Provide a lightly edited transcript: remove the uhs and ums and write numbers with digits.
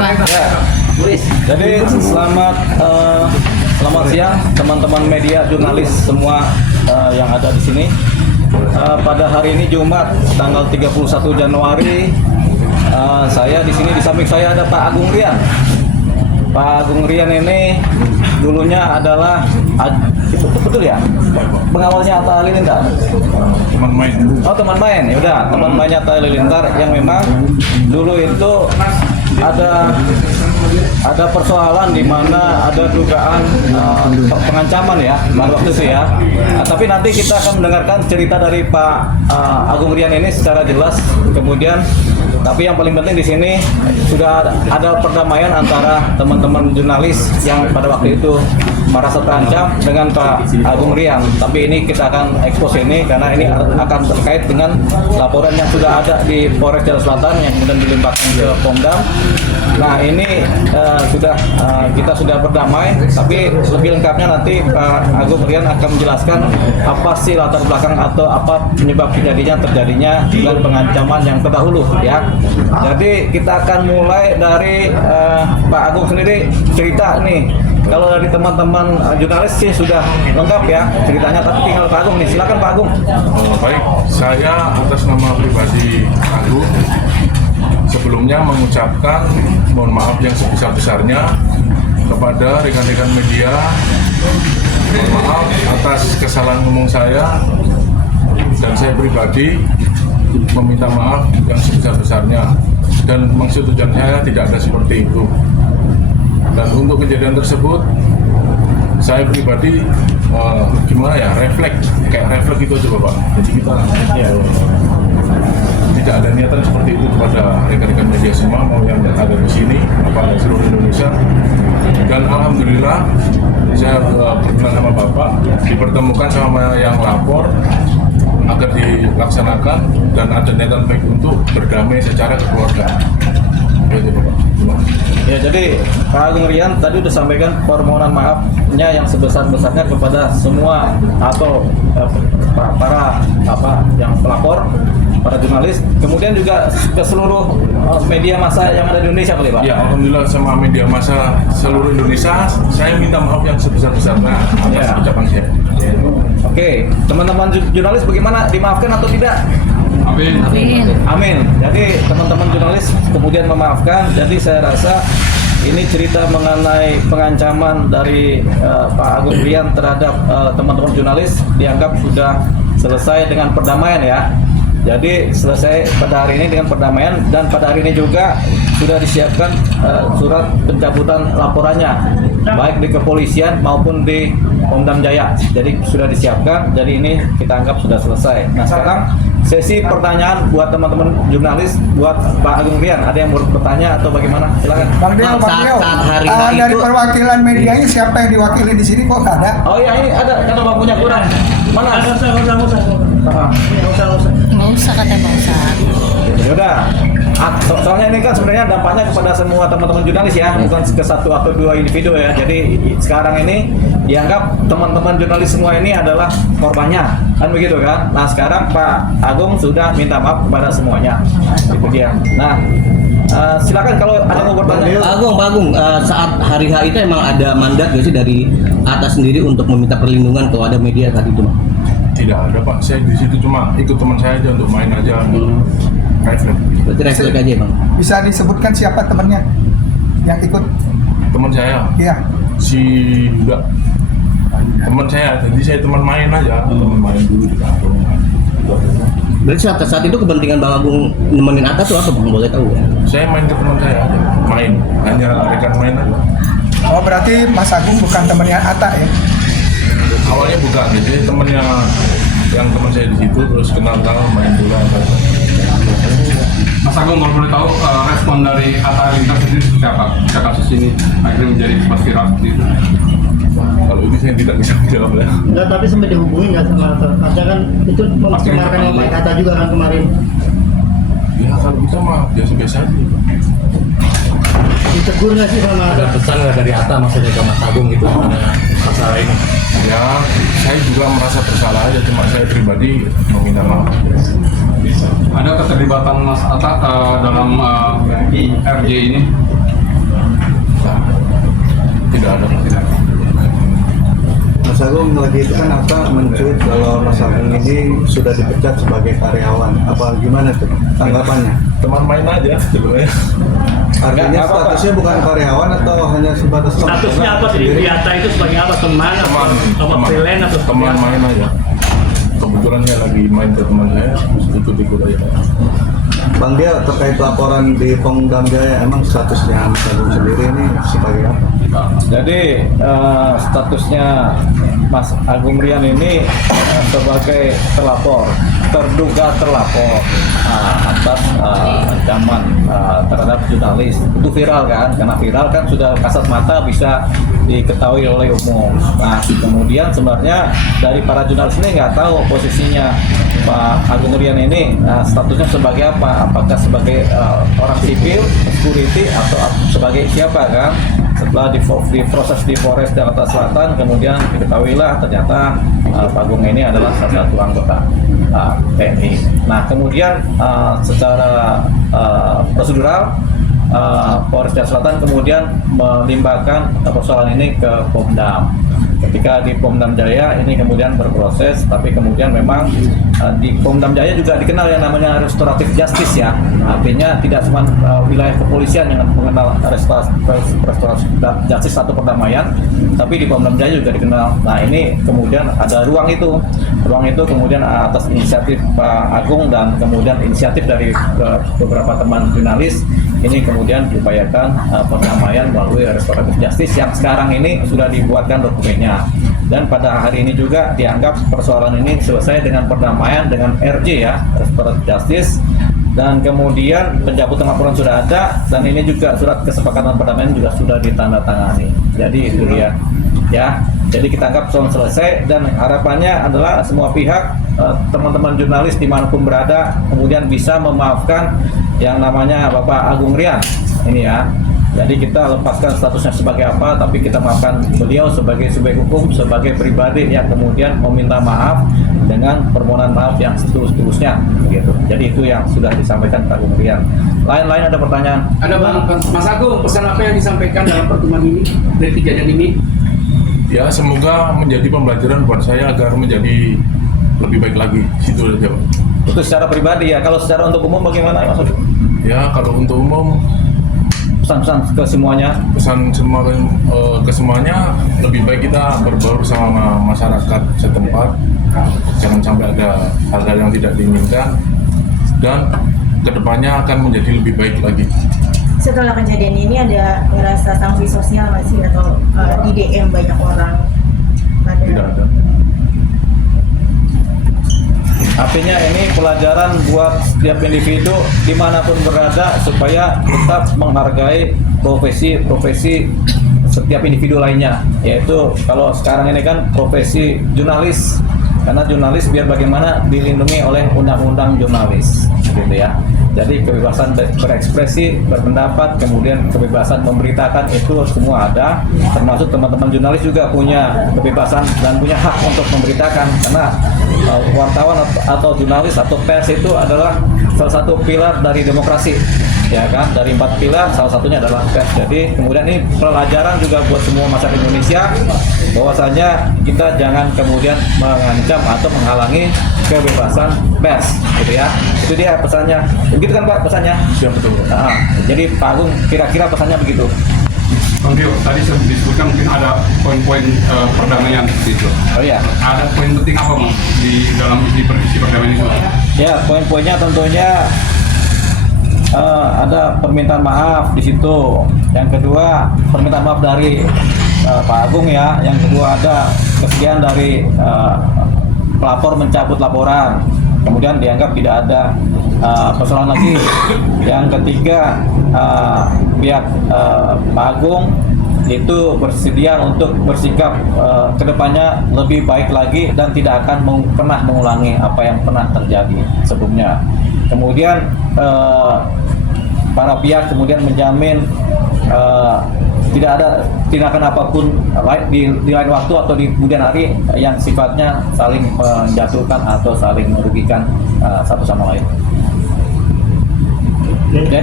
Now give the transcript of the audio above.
Bang. Ya. Jadi selamat siang teman-teman media, jurnalis semua yang ada di sini. Pada hari ini Jumat tanggal 31 Januari, saya di sini, di samping saya ada Pak Agung Rian. Pak Agung Rian ini dulunya adalah itu betul ya? Pengawalnya Atta Halilintar. Teman main. Oh, teman main. Ya udah, teman mainnya Atta Halilintar yang memang dulu itu ada persoalan di mana ada dugaan pengancaman ya pada waktu itu ya. Tapi nanti kita akan mendengarkan cerita dari Pak Agung Rian ini secara jelas. Kemudian tapi yang paling penting di sini sudah ada perdamaian antara teman-teman jurnalis yang pada waktu itu merasa terancam dengan Pak Agung Rian. Tapi ini kita akan ekspos ini karena ini akan terkait dengan laporan yang sudah ada di Polres Jakarta Selatan yang kemudian dilimpahkan ke Pomdam. Nah ini kita sudah berdamai, tapi lebih lengkapnya nanti Pak Agung Rian akan menjelaskan apa sih latar belakang atau apa penyebab terjadinya dan pengancaman yang terdahulu ya. Jadi kita akan mulai dari Pak Agung sendiri cerita nih. Kalau dari teman-teman jurnalis sih sudah lengkap ya ceritanya, tapi tinggal Pak Agung nih. Silakan Pak Agung. Baik, saya atas nama pribadi Agung sebelumnya mengucapkan mohon maaf yang sebesar-besarnya kepada rekan-rekan media. Mohon maaf atas kesalahan ngomong saya, dan saya pribadi meminta maaf yang sebesar-besarnya, dan maksud tujuan saya tidak ada seperti itu. Dan untuk kejadian tersebut saya pribadi refleks itu aja Bapak. Jadi kita tidak ada niatan seperti itu kepada rekan-rekan media semua, mau yang ada di sini apa di seluruh Indonesia. Dan alhamdulillah saya berkenan sama Bapak, dipertemukan sama yang lapor agar dilaksanakan dan ada niatan baik untuk berdamai secara kekeluargaan. Ya, jadi Pak Agung Rian tadi sudah sampaikan permohonan maafnya yang sebesar-besarnya kepada semua atau para yang pelapor, para jurnalis, kemudian juga ke seluruh media massa yang ada di Indonesia, boleh Pak? Ya, alhamdulillah sama media massa seluruh Indonesia, saya minta maaf yang sebesar-besarnya atas ucapan saya. Oke, teman-teman jurnalis bagaimana, dimaafkan atau tidak? Amin. Amin. Amin. Jadi teman-teman jurnalis kemudian memaafkan. Jadi saya rasa ini cerita mengenai pengancaman dari Pak Agung Rian terhadap teman-teman jurnalis dianggap sudah selesai dengan perdamaian ya. Jadi selesai pada hari ini dengan perdamaian, dan pada hari ini juga sudah disiapkan surat pencabutan laporannya baik di kepolisian maupun di Pomdam Jaya. Jadi sudah disiapkan. Jadi ini kita anggap sudah selesai. Nah sekarang sesi pertanyaan buat teman-teman jurnalis, buat Pak Agung Rian. Ada yang mau bertanya atau bagaimana? Silakan. Bang Dio, dari perwakilan medianya siapa yang diwakili di sini kok nggak ada? Oh iya, ini ada, karena bangkunya kurang. Mana? Nggak usah katanya, nggak usah. Ya udah. Soalnya ini kan sebenarnya dampaknya kepada semua teman-teman jurnalis ya, bukan ke satu atau dua individu ya. Jadi sekarang ini dianggap teman-teman jurnalis semua ini adalah korbannya, kan begitu kan? Nah sekarang Pak Agung sudah minta maaf kepada semuanya, itu dia. Nah silakan kalau ada yang mau bertanya. Pak Agung, saat hari H itu emang ada mandat nggak sih dari atas sendiri untuk meminta perlindungan kepada media tadi itu? Tidak ada Pak, saya di situ cuma ikut teman saya aja untuk main aja. Berarti refleks aja Bang? Bisa disebutkan siapa temannya yang ikut? Teman saya, Iya. si Yuda, teman saya, jadi saya teman main aja, teman main dulu di kampung. Berarti saat itu kepentingan Bang Agung nemenin Atta tuh apa Bang, boleh tahu ya? Saya main ke teman saya aja, main, hanya rekan main aja. Oh berarti Mas Agung bukan temannya Atta ya? Awalnya bukan, jadi temennya yang teman saya di situ, terus kenal main bola. Mas Agung, kalau boleh tahu respon dari Atta Halilintar sendiri seperti apa? Jika kasus ini akhirnya menjadi sempat viral seperti itu. Kalau ini saya tidak bisa menjawab ya. Enggak, tapi sampai dihubungi nggak sama Atta? Atta kan itu mencemarkan nama baik Atta juga kan kemarin. Ya kalau kita mah biasa-biasa aja. Ditegur nggak sih sama Atta? Ada pesan nggak dari Atta maksudnya ke Mas Agung gitu mengenai masalah ini? Ya, saya juga merasa bersalah aja, cuma saya pribadi meminta maaf. Ada keterlibatan Mas Atta dalam IRJ ini? Tidak ada. Mas Agung lagi itu kan mencuit kalau Mas Agung ini sudah dipecat sebagai karyawan. Apa gimana tuh tanggapannya? Teman main aja sebenarnya. Artinya statusnya bukan karyawan atau hanya sebatas teman? Statusnya apa sih? Biasa itu sebagai apa? Teman atau freelance atau teman main aja. Kebetulan saya lagi main ke teman saya, ikut aja. Bang Dia, terkait laporan di Pongdam Jaya, emang statusnya Mas Agung sendiri ini sebagai apa? Jadi statusnya Mas Agung Rian ini sebagai terduga terlapor atas ancaman terhadap jurnalis. Itu viral kan, karena viral kan sudah kasat mata bisa diketahui oleh umum. Nah kemudian sebenarnya dari para jurnalis ini nggak tahu posisinya Pak Agung Rian ini statusnya sebagai apa? Apakah sebagai orang sipil, security, atau sebagai siapa kan? Setelah diproses di Polres Jakarta Selatan, kemudian diketahuilah ternyata Pak Agung ini adalah salah satu anggota TNI. Nah kemudian secara prosedural Polres Jakarta Selatan kemudian melimpahkan persoalan ini ke Pomdam. Ketika di Pomdam Jaya ini kemudian berproses, tapi kemudian memang di Pomdam Jaya juga dikenal yang namanya restoratif justice ya. Artinya tidak cuma wilayah kepolisian yang mengenal restoratif justice atau perdamaian, tapi di Pomdam Jaya juga dikenal. Nah ini kemudian ada ruang itu kemudian atas inisiatif Pak Agung dan kemudian inisiatif dari beberapa teman jurnalis ini kemudian diupayakan perdamaian melalui restoratif justice yang sekarang ini sudah dibuatkan dokumennya. Dan pada hari ini juga dianggap persoalan ini selesai dengan perdamaian dengan RJ ya, restoratif justice, dan kemudian pencabutan laporan sudah ada, dan ini juga surat kesepakatan perdamaian juga sudah ditandatangani. Jadi itu dia ya. Jadi kita anggap selesai, dan harapannya adalah semua pihak, teman-teman jurnalis dimanapun berada, kemudian bisa memaafkan yang namanya Bapak Agung Rian ini ya. Jadi kita lepaskan statusnya sebagai apa, tapi kita maafkan beliau sebagai subjek hukum, sebagai pribadi yang kemudian meminta maaf dengan permohonan maaf yang setulus-tulusnya, gitu. Jadi itu yang sudah disampaikan Pak Agung Rian. Lain-lain ada pertanyaan? Ada Bang Mas Agung, pesan apa yang disampaikan dalam pertemuan ini dari kejadian ini? Ya semoga menjadi pembelajaran buat saya agar menjadi lebih baik lagi. Situ aja Pak. Itu secara pribadi ya. Kalau secara untuk umum bagaimana maksudnya? Ya kalau untuk umum, Pesan-pesan ke semuanya. ke semuanya lebih baik kita berbaur sama masyarakat setempat, jangan sampai ada hal-hal yang tidak diinginkan, dan kedepannya akan menjadi lebih baik lagi. Setelah kejadian ini ada ngerasa sanksi sosial nggak sih, atau di DM banyak orang? Tidak ada. Artinya ini pelajaran buat setiap individu dimanapun berada supaya tetap menghargai profesi setiap individu lainnya. Yaitu kalau sekarang ini kan profesi jurnalis, karena jurnalis biar bagaimana dilindungi oleh undang-undang jurnalis, gitu ya. Jadi kebebasan berekspresi, berpendapat, kemudian kebebasan memberitakan itu semua ada. Termasuk teman-teman jurnalis juga punya kebebasan dan punya hak untuk memberitakan, karena wartawan atau jurnalis atau pers itu adalah salah satu pilar dari demokrasi, ya kan? Dari 4 pilar salah satunya adalah pers. Jadi kemudian ini pelajaran juga buat semua masyarakat Indonesia, bahwasanya kita jangan kemudian mengancam atau menghalangi kebebasan pers, gitu ya. Itu dia pesannya. Begitu kan Pak pesannya? Ya betul. Nah, jadi Pak Agung kira-kira pesannya begitu. Bang Dio, tadi saya disebutkan mungkin ada poin-poin perdamaian gitu. Oh iya. Ada poin penting apa Bang di dalam isi perdamaian itu? Ya, poin-poinnya tentunya ada permintaan maaf di situ. Yang kedua, permintaan maaf dari Pak Agung ya. Yang kedua ada kesediaan dari pelapor mencabut laporan. Kemudian dianggap tidak ada persoalan lagi. Yang ketiga, pihak Pak Agung itu bersedia untuk bersikap kedepannya lebih baik lagi dan tidak akan pernah mengulangi apa yang pernah terjadi sebelumnya. Kemudian para pihak kemudian menjamin tidak ada tindakan apapun di lain waktu atau di kemudian hari yang sifatnya saling menjatuhkan atau saling merugikan satu sama lain. Oke?